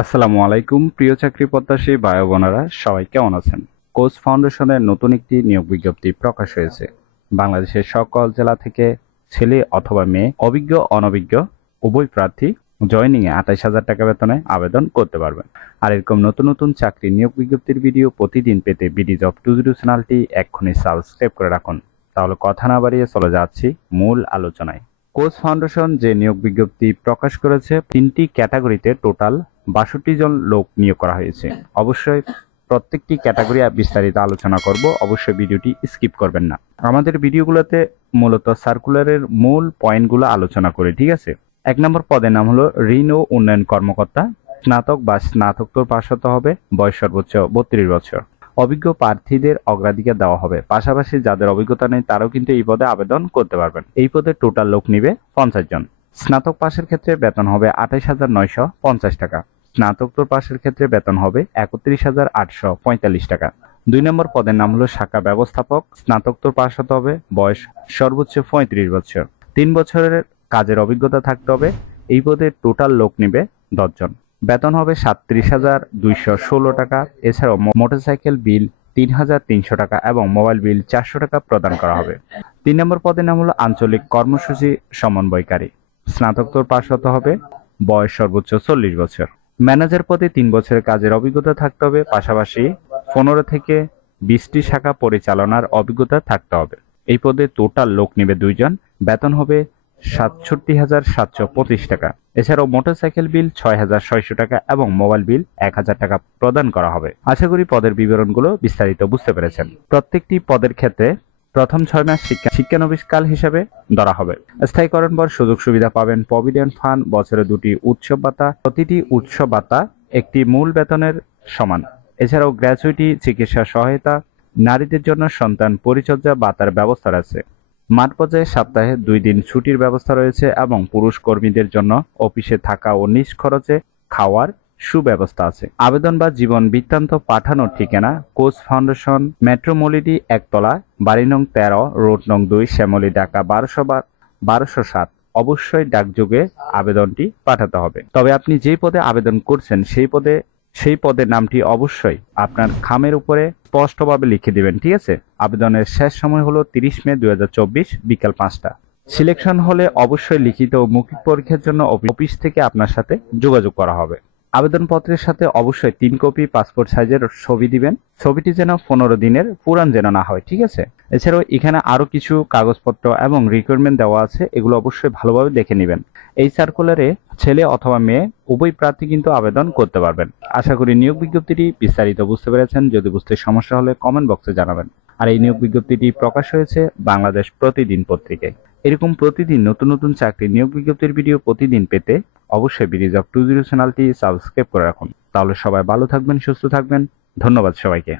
আসসালামু আলাইকুম প্রিয় চাকরি প্রত্যাশী ভাই ও বোনেরা, সবাই কেমন আছেন? কোচ ফাউন্ডেশনের নতুন একটি নিয়োগ বিজ্ঞপ্তি প্রকাশ হয়েছে। বাংলাদেশের সকল জেলা থেকে ছেলে অথবা মেয়ে, অভিজ্ঞ অনভিজ্ঞ উভয় প্রার্থী জয়নিং এ 28,000 টাকা বেতনে আবেদন করতে পারবেন। আর এরকম নতুন নতুন চাকরি নিয়োগ বিজ্ঞপ্তির ভিডিও প্রতিদিন পেতে বিডি জব 20 চ্যানেলটি এক্ষুনি সাবস্ক্রাইব করে রাখুন। তাহলে কথা না বাড়িয়ে চলে যাচ্ছি মূল আলোচনায়। কোচ ফাউন্ডেশন যে নিয়োগ বিজ্ঞপ্তি প্রকাশ করেছে, 3টি ক্যাটাগরিতে টোটাল 62 জন লোক নিয়োগ করা হয়েছে। অবশ্যই প্রত্যেকটি ক্যাটাগরি বিস্তারিত আলোচনা করব, অবশ্যই ভিডিওটি স্কিপ করবেন না। আমাদের ভিডিওগুলোতে মূলত সার্কুলারের মূল পয়েন্টগুলো আলোচনা করে, ঠিক আছে? 1 নম্বর পদের নাম হলো ঋণ ও উন্নয়ন কর্মকর্তা। স্নাতক বা স্নাতকোত্তর পাশ হতে হবে, বয়স সর্বোচ্চ 32 বছর। অভিজ্ঞ প্রার্থীদের অগ্রাধিকার দেওয়া হবে, পাশাপাশি যাদের অভিজ্ঞতা নেই তারাও কিন্তু এই পদে আবেদন করতে পারবেন। এই পদে টোটাল লোক নিবে 50 জন। স্নাতক পাশের ক্ষেত্রে বেতন হবে 28,950 টাকা। স্নাতকোত্তর পাশের ক্ষেত্রে বেতন হবে 31,845 টাকা। 2 নম্বর পদের নাম হলো শাখা ব্যবস্থাপক। স্নাতকোত্তর পাশ হতে হবে, বয়স সর্বোচ্চ 35 বছর। 3 বছরের কাজের অভিজ্ঞতা থাকতে হবে। এই পদে টোটাল লোক নিবে 10 জন। বেতন হবে 37,216 টাকা। এছাড়াও মোটরসাইকেল বিল 3,300 টাকা এবং মোবাইল বিল 400 টাকা প্রদান করা হবে। 3 নম্বর পদের নাম হলো আঞ্চলিক কর্মসূচি সমন্বয়কারী। স্নাতকোত্তর পাশ হতে হবে, বয়স সর্বোচ্চ 40 বছর। ম্যানেজার পদে 3 বছরের কাজের অভিজ্ঞতা থাকতে হবে, পাশাপাশি 15 থেকে 20টি শাখা পরিচালনার অভিজ্ঞতা থাকতে হবে। এই পদে টোটাল লোক নিবে 2 জন। বেতন হবে 67,725 টাকা। এছাড়াও মোটরসাইকেল বিল 6,600 টাকা এবং মোবাইল বিল 1,000 টাকা প্রদান করা হবে। আশা করি পদের বিবরণগুলো বিস্তারিত বুঝতে পেরেছেন। প্রত্যেকটি পদের ক্ষেত্রে প্রথম 6 মাস শিক্ষানবিশকাল হিসাবে ধরা হবে। স্থায়ীকরণ পর সুযোগ সুবিধা পাবেন প্রভিডেন্ট ফান্ড, বছরে 2টি উৎসব ভাতা, প্রতিটি উৎসব ভাতা একটি মূল বেতনের সমান। এছাড়াও গ্র্যাচুইটি, চিকিৎসা সহায়তা, নারীদের জন্য সন্তান পরিচর্যা ভাতার ব্যবস্থা আছে। মাঠ পর্যায়ে সপ্তাহে 2 দিন ছুটির ব্যবস্থা রয়েছে এবং পুরুষ কর্মীদের জন্য অফিসে থাকা ও নিজ খরচে খাওয়ার সুব্যবস্থা আছে। আবেদন বা জীবন বৃত্তান্ত পাঠানোর ঠিকানা কোচ ফাউন্ডেশন, মেট্রো মলিডি, 1 তলা, বাড়ি নং 13, রোড নং 2, শ্যামলী, ঢাকা 1207। অবশ্যই ডাকযোগে আবেদনটি পাঠাতে হবে। তবে আপনি যে পদে আবেদন করছেন সেই পদের নামটি অবশ্যই আপনার খামের উপরে স্পষ্টভাবে লিখে দিবেন, ঠিক আছে? আবেদনের শেষ সময় হলো 30 মে 2024 বিকাল 5টা। সিলেকশন হলে অবশ্যই লিখিত ও মৌখিক পরীক্ষার জন্য অফিস থেকে আপনার সাথে যোগাযোগ করা হবে। আবেদনপত্রের সাথে অবশ্যই 3 কপি পাসপোর্ট সাইজের ছবি দিবেন। ছবিটি যেন 15 দিনের পুরান যেন না হয়, ঠিক আছে? এছাড়াও এখানে আরো কিছু কাগজপত্র এবং রিকোয়ারমেন্ট দেওয়া আছে, এগুলো অবশ্যই ভালোভাবে দেখে নেবেন। এই সার্কুলারে ছেলে অথবা মেয়ে উভয় প্রার্থী কিন্তু আবেদন করতে পারবেন। আশা করি নিয়োগ বিজ্ঞপ্তিটি বিস্তারিত বুঝতে পেরেছেন। যদি বুঝতে সমস্যা হলে কমেন্ট বক্সে জানাবেন। আর এই নিয়োগ বিজ্ঞপ্তিটি প্রকাশ হয়েছে বাংলাদেশ প্রতিদিন পত্রিকায়। এরকম প্রতিদিন নতুন নতুন চাকরি নিয়োগ বিজ্ঞপ্তির ভিডিও প্রতিদিন পেতে অবশ্যই বিডি জব 20 চ্যানেলটি সাবস্ক্রাইব করে রাখুন। তাহলে সবাই ভালো থাকবেন, সুস্থ থাকবেন। ধন্যবাদ সবাইকে।